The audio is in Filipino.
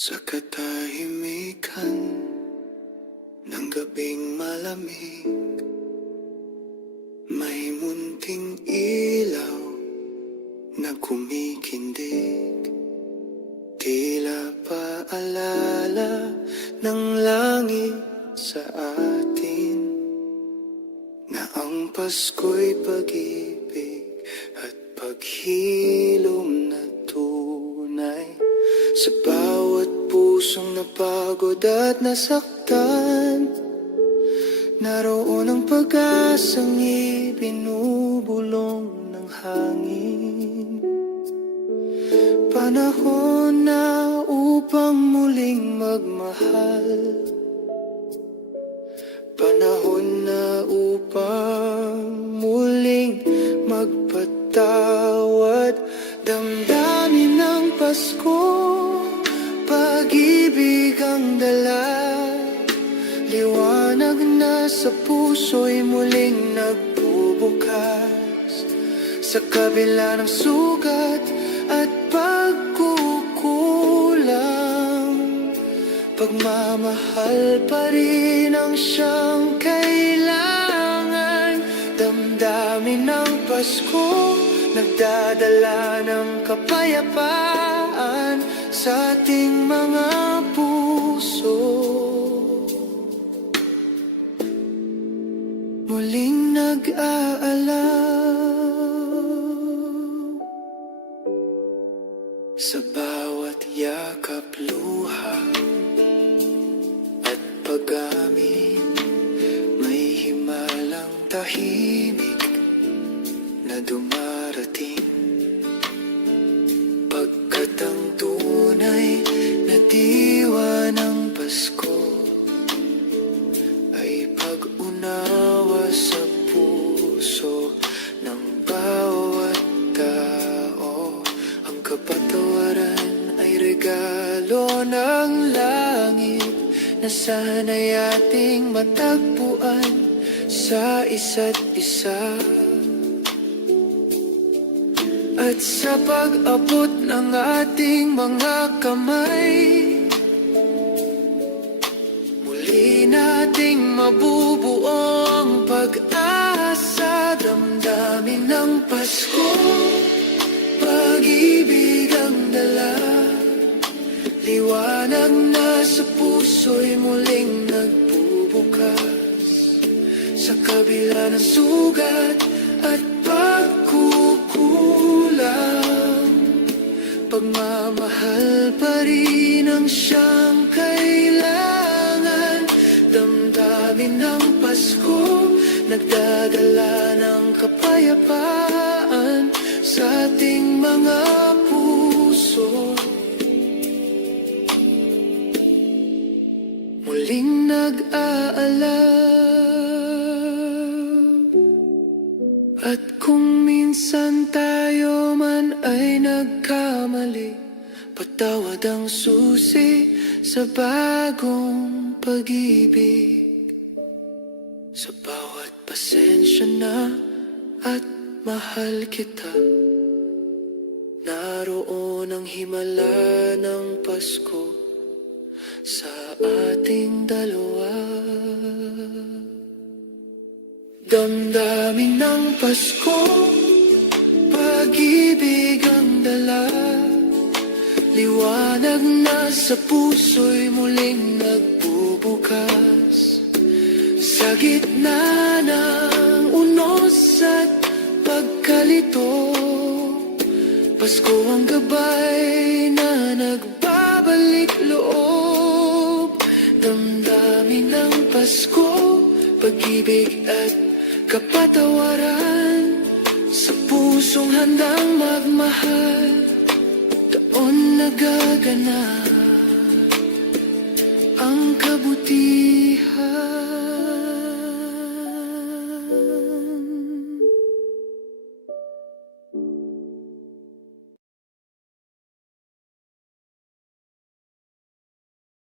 Sa katahimikan ng gabing malamig, may munting ilaw na kumikindig. Tila paalala ng langit sa atin na ang Pasko'y pag-ibig at paghilom na tunay. Sa bawat pusong napagod at nasaktan, naroon ang pag-asang ibinubulong ng hangin. Panahon na upang muling magmahal, panahon na upang muling magpatawad. Damdamin ng Pasko, pag-ibig ang dala, liwanag na sa puso'y muling nagbubukas. Sa kabila ng sugat at pagkukulang, pagmamahal pa rin ang siyang kailangan. Damdamin ng Pasko, nagdadala ng kapayapaan sa ating mga puso. Muling nag-aalaw sa bawat yakap, luha at pag-amin. May himalang tahimik na dumarating, pagkat ang tunay na diwa ng Pasko ay pag-unawa sa puso ng bawat tao. Ang kapatawaran ay regalo ng langit na sana'y ating matagpuan sa isa't isa. At sa pag-abot ng ating mga kamay, muli nating mabubuo ang pag-asa. Damdamin ng Pasko, pag-ibig ang dala, liwanag na sa puso'y muling nagbubukas. Sa kabila ng sugat at pagkukulang, pagmamahal pa rin ang siyang kailangan. Damdamin ng Pasko, nagdadala ng kapayapaan sa ating mga puso. Muling nag-aalaw. At kung minsan tayo man ay nagkamali, patawad ang susi sa bagong pag-ibig. Sa bawat pasensya na at mahal kita, naroon ang himala ng Pasko sa ating dalawa. Damdamin ng Pasko, pag-ibig ang dala, liwanag na sa puso'y muling nagbubukas. Sa gitna ng unos at pagkalito, Pasko ang gabay na nagbabalik loob. Damdamin ng Pasko, pag-ibig at kapatawaran sa pusong handang magmahal. Taon nagaganap ang kabutihan